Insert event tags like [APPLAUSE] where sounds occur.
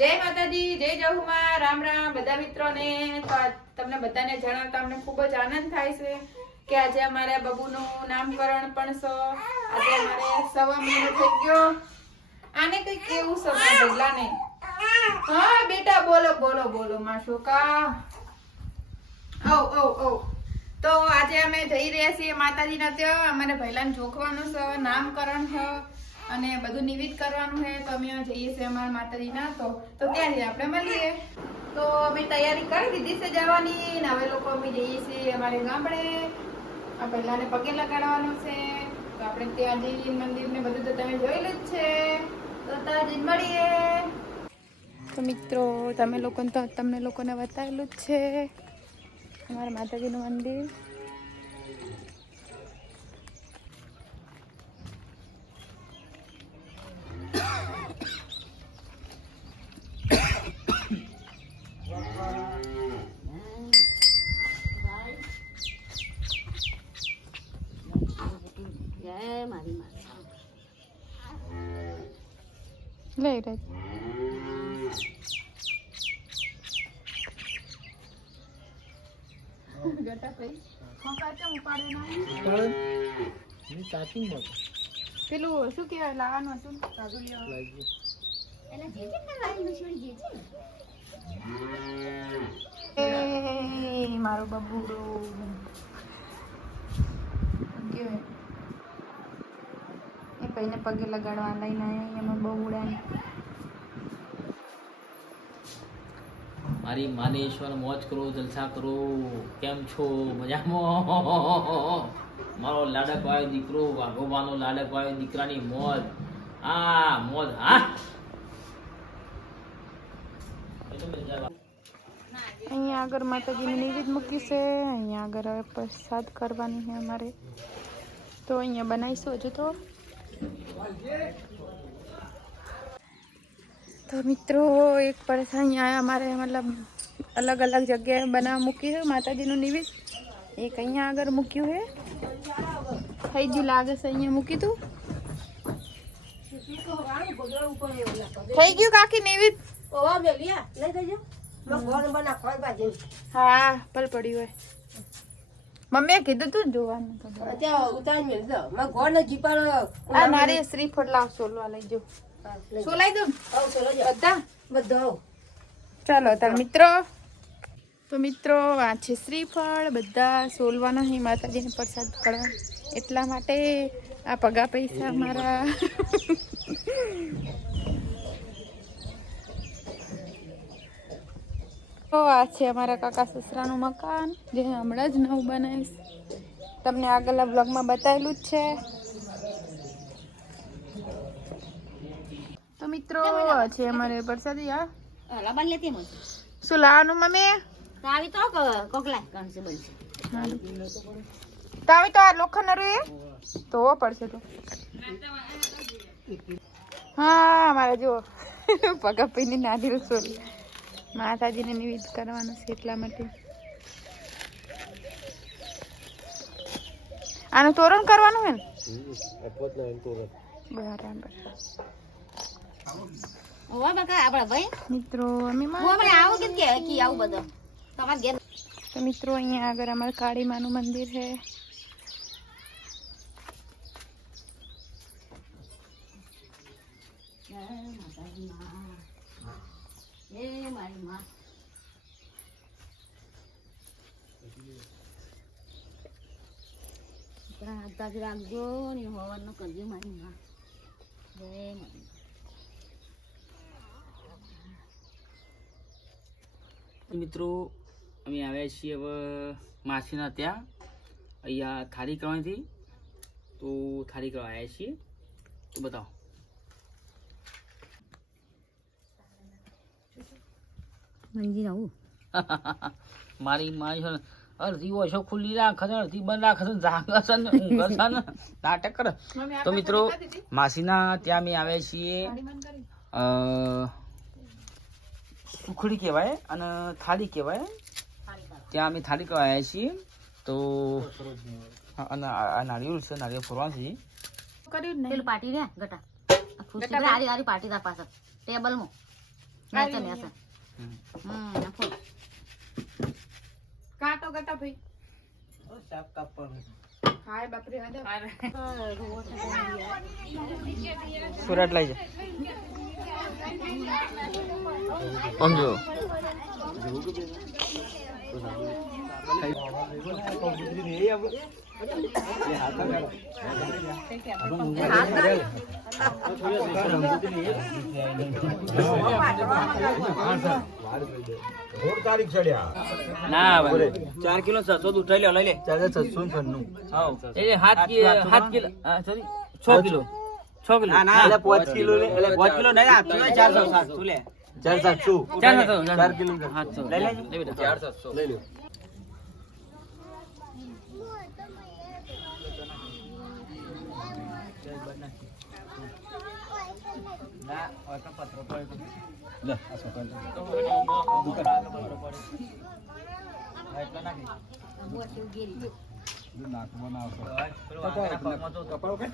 જય માતાજી, જય જહુમા રામ રામ, બધા મિત્રોને. તો તમને બધાને જણાવતા અમને ખૂબ જ આનંદ થાય છે કે આજે અમારે બબુનું નામકરણ પણ છે આજે અમારે સવા મહિનો થઈ ગયો. આને કઈ કેવું મારા ભગલાને હા, બેટા, બોલો બોલો બોલો માશુકા ઓ ઓ ઓ તો આજે અમે જઈ રહ્યા છીએ માતાજીના ત્યાં. અમારે ભૈલાને જોખવાનું છે, નામકરણ છે. અને બધું નિવિધ કરવાનું છે, તો અમે જઈએ છીએ અમારા માતાજીના, તો તો ત્યાં જઈએ, આપણે મળીએ. તો અમે તૈયારી કરી દીધી છે જવાની, ને હવે લોકો અમે જઈએ છીએ અમારે ગામડે. આ પહેલાંને પગે લગાડવાનું છે, તો આપણે ત્યાં જઈએ મંદિર ને બધું તો તમે જોયેલું જ છે. તો ત્યાં જઈને મળીએ. તો મિત્રો, તમે લોકોને તો, તમને લોકોને બતાવેલું જ છે. અમારા માતાજીનું મંદિર. જય મારી લઈ રહી પેલું શું કહેવાય લાવવાનું હતું એટલે જે જે કરવાની મશીન જે છે? એ મારો બબુડો. કેવાય એ કઈને પગે લગાડવા લઈને એમાં ઉડાય મારી માનેશ્વર મોજ કરો જલસા કરો. કેમ છો? મજામાં? મારો લાડક વાળો દીકરો વાઘોબાનો લાડક વાળો દીકરાની મોજ. આ મોજ હા. અહીંયા આગળ માતાજીની નિવેદ મૂકી છે. અહીંયા આગળ હવે પ્રસાદ કરવાની છે અમારે. તો અહીંયા બનાવીશું હજુ તો. તો મિત્રો એક પરસ અહીંયા અમારે મતલબ અલગ અલગ જગ્યાએ બનાવવા મૂકી છે માતાજીનું નિવેદ. એક અહીંયા આગળ મૂક્યું છે. થઈ ગયું લાગે છે અહીંયા મૂકી તું. થઈ ગયું કાકી નિવેદ? હા પલ પડ્યું હોય. મમ્મીએ કીધું તું જોવાનું મારે ઉતાર દો આ શ્રીફળ લાવ સોલવા લઈ જો સોલાઈ દઉં આવ ચલો જો બધા બધો ચાલો તાર મિત્રો તો મિત્રો આ છે શ્રીફળ બધા સોલવાના હી માતાજીને પ્રસાદ કરવા એટલા માટે આ પગા પૈસા મારા. તો આ છે અમારા કાકા સસરાનું મકાન જે હમણાં જ નવું બનાવીશ તમને આગળના બ્લોગમાં બતાવેલું જ છે. તો મિત્રો છે અમારે પરસાદી આ લાબાન લેતી મત શું લાવવાનું મમ્મી? તો તો કોકલા કણસે છે તાવી તો આ લોખંડ નરું તો પડશે તો. હા મારે જુઓ. [LAUGHS] પગાપીની નાની રસોઈ. માતાજીને નિવેદ કરવાનું છે એટલા માટે. આનું તોરણ કરવાનું હે ને? બરાબર. ઓવા બકા આપડા ભાઈ? મિત્રો અમે માં- ઓવા મને કે કી આવું બધો? તમાર ઘેર? તો મિત્રો અહીંયા આગળ અમારે કાળી માનું મંદિર છે. જય માતાજી માં. જય મારી માં. હાથ રાખજો ને હોવાનું કરજો મારી માં. જય મારી મિત્રો, અમે આવ્યા છીએ હવે માસીના ત્યાં. અહીંયા થાળી કરવાની તો થાળી કરવા આવ્યા છીએ. તો બતાવો. મંજી આવું [LAUGHS] મારી મારી છે ને અડધી ઓછો ખુલ્લી રાખે છે અડધી બંધ રાખે છે જાગે છે ને ઊંઘે છે ને નાટક કરે. તો મિત્રો માસીના ત્યાં અમે આવ્યા છીએ. સુખડી કહેવાય અને થાળી કહેવાય. ત્યાં અમે થાળી કરવા આવ્યા છીએ. તો અને આ નાળિયેર છે નાળિયેર ફોરવાનું છે કર્યું પેલું પાટી રે ગટા. ખુશી આરી આરી પાટી તાર પાસે ટેબલમાં. નેચા નેચા હમ નાખો. કાંટો કાંટા ભાઈ. હાય બાપરે હાડો. સુરત લઈ જા. સમજો ના ભાઈ ચાર કિલો છસો ઉઠાઈ લો લઈ લે એ હાથ કિ હાથ કિલો સોરી છ કિલો છ કિલો ના ના પાંચ કિલો પાંચ કિલો નહીં આપતું ચારસો સાતસો લે ચાર સાતસો ચાર સાતસો, ચાર કિલો સાતસો. લઈ લેજો. ચાર સાતસો લઈ લો. નાખવા ના આવશે કપાળો કે